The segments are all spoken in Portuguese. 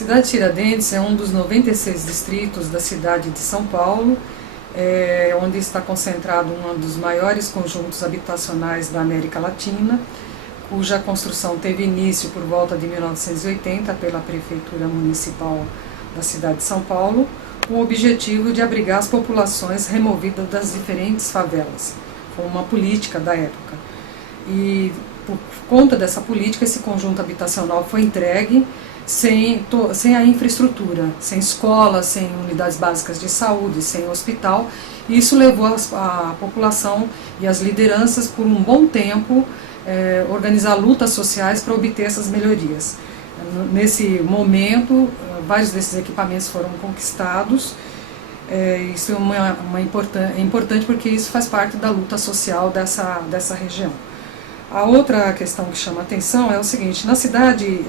cidade de Tiradentes é um dos 96 distritos da cidade de São Paulo, onde está concentrado um dos maiores conjuntos habitacionais da América Latina, cuja construção teve início por volta de 1980 pela Prefeitura Municipal da cidade de São Paulo, com o objetivo de abrigar as populações removidas das diferentes favelas. Foi uma política da época. E por conta dessa política, esse conjunto habitacional foi entregue sem a infraestrutura, sem escola, sem unidades básicas de saúde, sem hospital. E isso levou a população e as lideranças por um bom tempo organizar lutas sociais para obter essas melhorias. Nesse momento, vários desses equipamentos foram conquistados. Isso é importante porque isso faz parte da luta social dessa região. A outra questão que chama a atenção é o seguinte: na cidade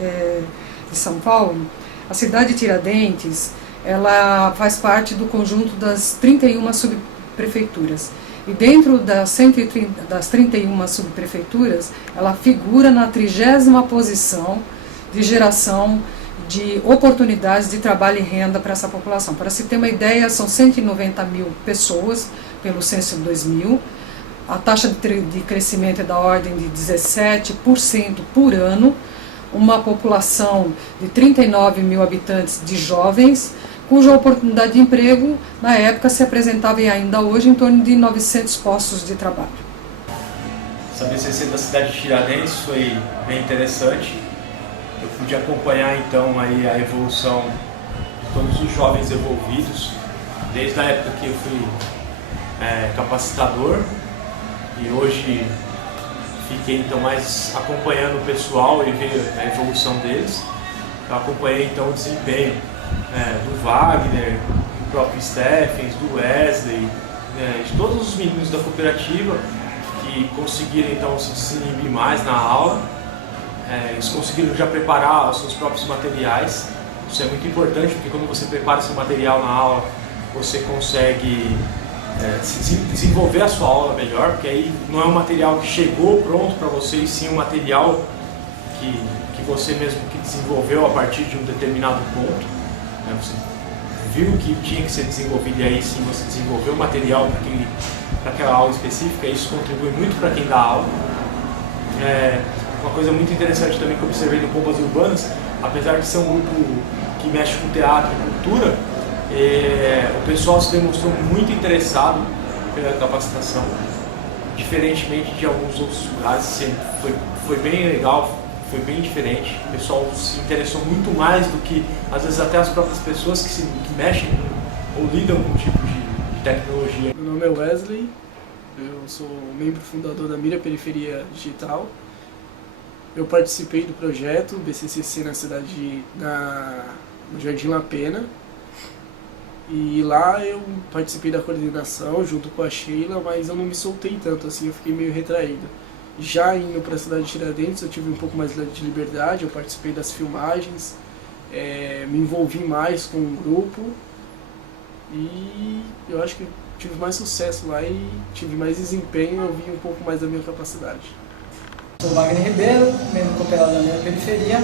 de São Paulo, a cidade de Tiradentes, ela faz parte do conjunto das 31 subprefeituras. E dentro das 31 subprefeituras, ela figura na 30ª posição de geração de oportunidades de trabalho e renda para essa população. Para se ter uma ideia, são 190 mil pessoas pelo censo de 2000, a taxa de crescimento é da ordem de 17% por ano, uma população de 39 mil habitantes de jovens, cuja oportunidade de emprego na época se apresentava e ainda hoje em torno de 900 postos de trabalho. Essa BCC da cidade de Tiradentes foi bem interessante. Eu pude acompanhar então aí a evolução de todos os jovens envolvidos, desde a época que eu fui capacitador, e hoje fiquei então mais acompanhando o pessoal e ver a evolução deles. Eu acompanhei então o desempenho do Wagner, do próprio Stephens, do Wesley, de todos os meninos da cooperativa que conseguiram então se inibir mais na aula. Eles conseguiram já preparar os seus próprios materiais. Isso é muito importante, porque quando você prepara seu material na aula, você consegue desenvolver a sua aula melhor, porque aí não é um material que chegou pronto para você, e sim um material que você mesmo que desenvolveu a partir de um determinado ponto. Você viu que tinha que ser desenvolvido e aí sim você desenvolveu o material para aquela aula específica, e isso contribui muito para quem dá aula. Uma coisa muito interessante também que eu observei no Pombas Urbanas, apesar de ser um grupo que mexe com teatro e cultura, o pessoal se demonstrou muito interessado pela capacitação, diferentemente de alguns outros lugares. Foi bem legal, foi bem diferente. O pessoal se interessou muito mais do que, às vezes, até as próprias pessoas que mexem ou lidam com o tipo de tecnologia. Meu nome é Wesley, eu sou membro fundador da Mira Periferia Digital. Eu participei do projeto BCCC na cidade no Jardim La Pena, e lá eu participei da coordenação junto com a Sheila, mas eu não me soltei tanto assim, eu fiquei meio retraído. Já indo para a cidade de Tiradentes, eu tive um pouco mais de liberdade, eu participei das filmagens, me envolvi mais com o grupo, e eu acho que tive mais sucesso lá e tive mais desempenho, eu vi um pouco mais da minha capacidade. Sou Wagner Ribeiro, membro cooperado da Mira Periferia.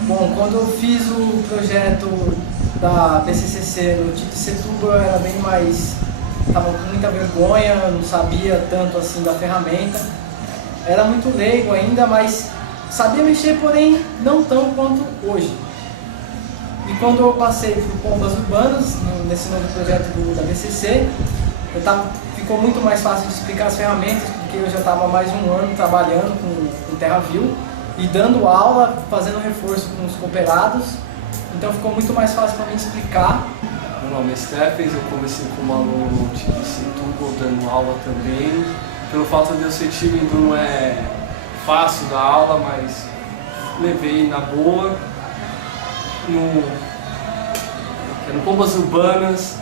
Bom, quando eu fiz o projeto da BCCC no TIC Setúbal, eu era bem mais... estava com muita vergonha, não sabia tanto assim da ferramenta. Era muito leigo ainda, mas sabia mexer, porém não tão quanto hoje. E quando eu passei por Pombas Urbanas, nesse novo projeto da BCC, ficou muito mais fácil de explicar as ferramentas, porque eu já estava há mais de um ano trabalhando com TerraView e dando aula, fazendo reforço com os cooperados, então ficou muito mais fácil para mim explicar. Meu nome é Stephens, eu comecei como aluno no TIC Setúbal, dando aula também. Pelo fato de eu ser tímido, não é fácil dar aula, mas levei na boa. No Pombas Urbanas,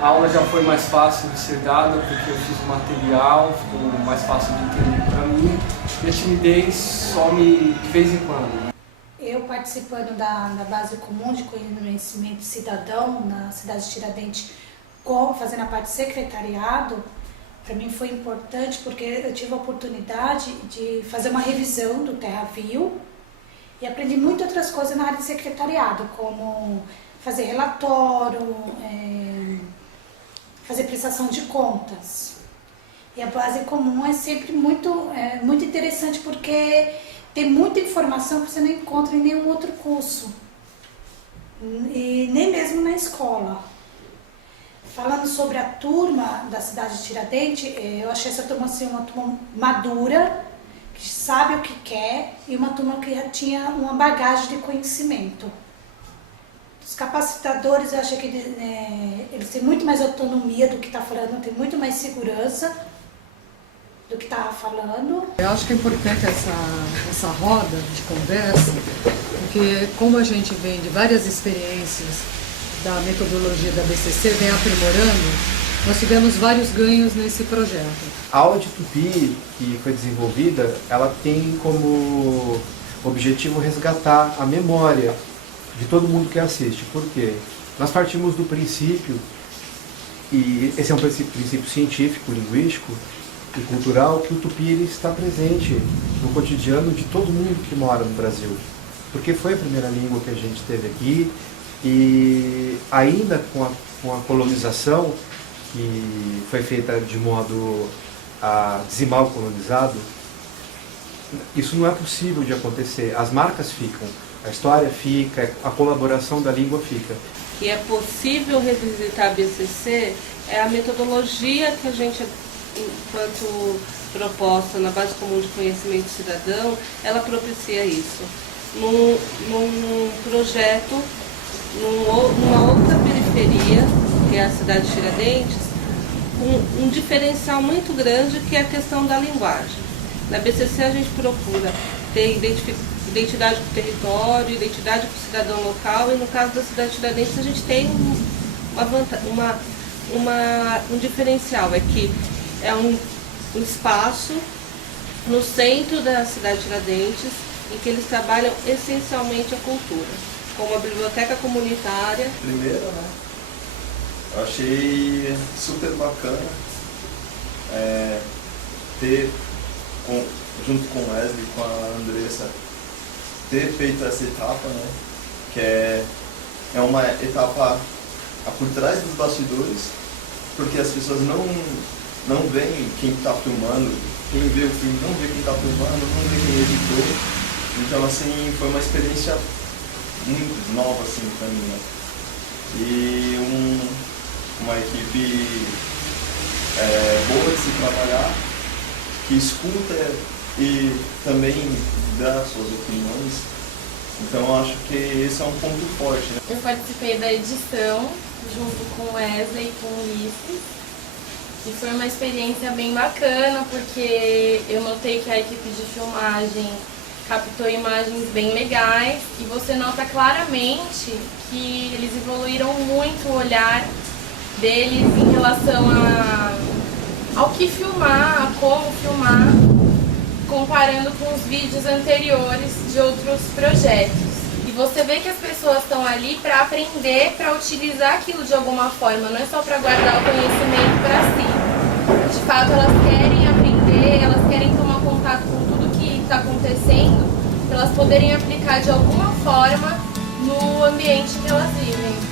a aula já foi mais fácil de ser dada, porque eu fiz o material, ficou mais fácil de entender para mim. E a timidez some de vez em quando. Eu participando da base comum de conhecimento cidadão na cidade de Tiradentes, fazendo a parte de secretariado, para mim foi importante porque eu tive a oportunidade de fazer uma revisão do TerraView E aprendi muitas outras coisas na área de secretariado, como fazer relatório, fazer prestação de contas. E a base comum é sempre muito interessante porque tem muita informação que você não encontra em nenhum outro curso. E nem mesmo na escola. Falando sobre a turma da cidade de Tiradentes, eu achei essa turma assim, uma turma madura, que sabe o que quer, e uma turma que já tinha uma bagagem de conhecimento. Os capacitadores, eu achei que eles têm muito mais autonomia do que está falando, têm muito mais segurança do que estava falando. Eu acho que é importante essa roda de conversa, porque como a gente vem de várias experiências da metodologia da BCC, vem aprimorando, nós tivemos vários ganhos nesse projeto. A aula de Tupi que foi desenvolvida, ela tem como objetivo resgatar a memória de todo mundo que assiste. Por quê? Nós partimos do princípio, e esse é um princípio científico, linguístico e cultural, que o Tupi ele está presente no cotidiano de todo mundo que mora no Brasil. Porque foi a primeira língua que a gente teve aqui, e ainda com a colonização, que foi feita de modo a dizimar o colonizado, isso não é possível de acontecer. As marcas ficam, a história fica, a colaboração da língua fica. Que é possível revisitar a BCC é a metodologia que a gente, enquanto proposta na Base Comum de Conhecimento Cidadão, ela propicia isso. Num projeto, numa outra periferia, que é a cidade de Tiradentes, um diferencial muito grande que é a questão da linguagem. Na BCC a gente procura ter identidade com o território, identidade com o cidadão local, e no caso da cidade de Tiradentes a gente tem um diferencial, é que é um espaço no centro da cidade de Tiradentes em que eles trabalham essencialmente a cultura, como a biblioteca comunitária. Primeiro, eu achei super bacana ter, junto com o Wesley, com a Andressa, ter feito essa etapa, que é uma etapa por trás dos bastidores, porque as pessoas não veem quem está filmando, quem vê o filme não vê quem está filmando, não vê quem editou. Então, assim, foi uma experiência muito nova, assim, para mim, E uma equipe boa de se trabalhar, que escuta e também dá suas opiniões. Então, eu acho que esse é um ponto forte. Eu participei da edição, junto com o Wesley e com o Ulisses. E foi uma experiência bem bacana, porque eu notei que a equipe de filmagem captou imagens bem legais e você nota claramente que eles evoluíram muito o olhar deles em relação ao que filmar, a como filmar, comparando com os vídeos anteriores de outros projetos. E você vê que as pessoas estão ali para aprender, para utilizar aquilo de alguma forma, não é só para guardar o conhecimento para si. De fato, elas querem aprender, elas querem tomar contato com tudo que está acontecendo, para elas poderem aplicar de alguma forma no ambiente que elas vivem.